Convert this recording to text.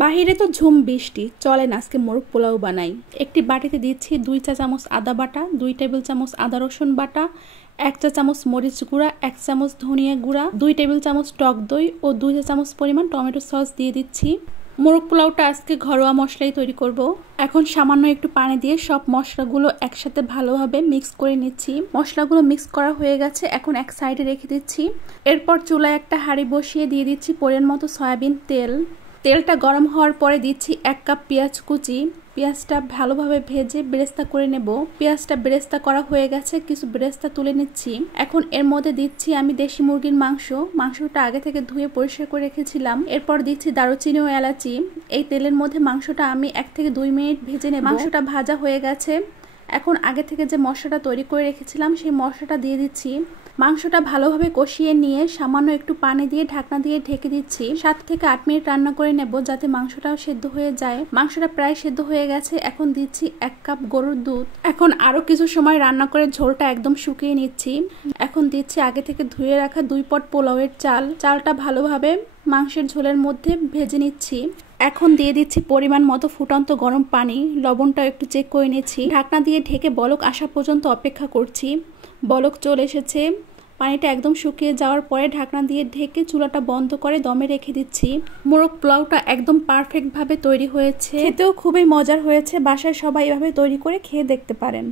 বাহিরে তো ঝুম বৃষ্টি, চলেন আজকে মোরগ পোলাও বানাই। একটি বাটিতে দিচ্ছি 2 চা চামচ আদা বাটা, 2 টেবিল চামচ আদা রসুন বাটা, 1 চা চামচ মরিচ গুঁড়া, 1 চামচ ধনিয়া গুঁড়া, 2 টেবিল চামচ টক দই ও 2 চা চামচ পরিমাণ টমেটো সস দিয়ে দিচ্ছি। মোরগ পোলাওটা আজকে ঘরোয়া মশলাই তৈরি করব। এখন সামান্য একটু পানি দিয়ে সব মশলাগুলো একসাথে ভালোভাবে মিক্স করে নিচ্ছি। মশলাগুলো মিক্স করা হয়ে গেছে, এখন এক সাইডে রেখে দিচ্ছি। এরপর চুলায় একটা হাঁড়ি বসিয়ে দিয়ে দিচ্ছি পরিমাণ মতো সয়াবিন তেল। তেলটা গরম হওয়ার পরে দিচ্ছি 1 কাপ পেঁয়াজ কুচি। পেঁয়াজটা ভালোভাবে ভেজে বেরেস্তা করে নেব। পেঁয়াজটা বেরেস্তা করা হয়ে গেছে, কিছু বেরেস্তা তুলে নিচ্ছি। এখন এর মধ্যে দিচ্ছি আমি দেশি মুরগির মাংসটা আগে থেকে ধুয়ে পরিষ্কার করে রেখেছিলাম। এরপর দিচ্ছি দারুচিনি ও এলাচি। এই তেলের মধ্যে মাংসটা আমি 1 থেকে 2 মিনিট ভেজে নেব। মাংসটা ভাজা হয়ে গেছে, এখন আগে থেকে যে মশলাটা তৈরি করে রেখেছিলাম সেই মশলাটা দিয়ে দিচ্ছি। মাংসটা ভালোভাবে কষিয়ে নিয়ে সামান্য একটু পানি দিয়ে ঢাকনা দিয়ে ঢেকে দিচ্ছি। 7 থেকে 8 মিনিট রান্না করে নেব যাতে মাংসটাও সেদ্ধ হয়ে যায়। মাংসটা প্রায় সেদ্ধ হয়ে গেছে, এখন দিচ্ছি 1 কাপ গরুর দুধ। এখন আরো কিছু সময় রান্না করে ঝোলটা একদম শুকিয়ে নিচ্ছি। এখন দিচ্ছি আগে থেকে ধুয়ে রাখা 2 পট পোলাওয়ের চাল। চালটা ভালোভাবে মাংসের ঝোলের মধ্যে ভেজে নিচ্ছি। এখন দিয়ে দিচ্ছি পরিমাণ মতো ফুটন্ত গরম পানি। লবণটা একটু চেক করে নিচ্ছি। ঢাকনা দিয়ে ঢেকে বলক আসা পর্যন্ত অপেক্ষা করছি। বলক চলে এসেছে, পানিটা একদম শুকিয়ে যাওয়ার পরে ঢাকনা দিয়ে ঢেকে চুলাটা বন্ধ করে দমে রেখে দিচ্ছি। মোরগ পোলাওটা একদম পারফেক্ট ভাবে তৈরি হয়েছে, খেতেও খুবই মজার হয়েছে। বাসায় সবাই এভাবে তৈরি করে খেয়ে দেখতে পারেন।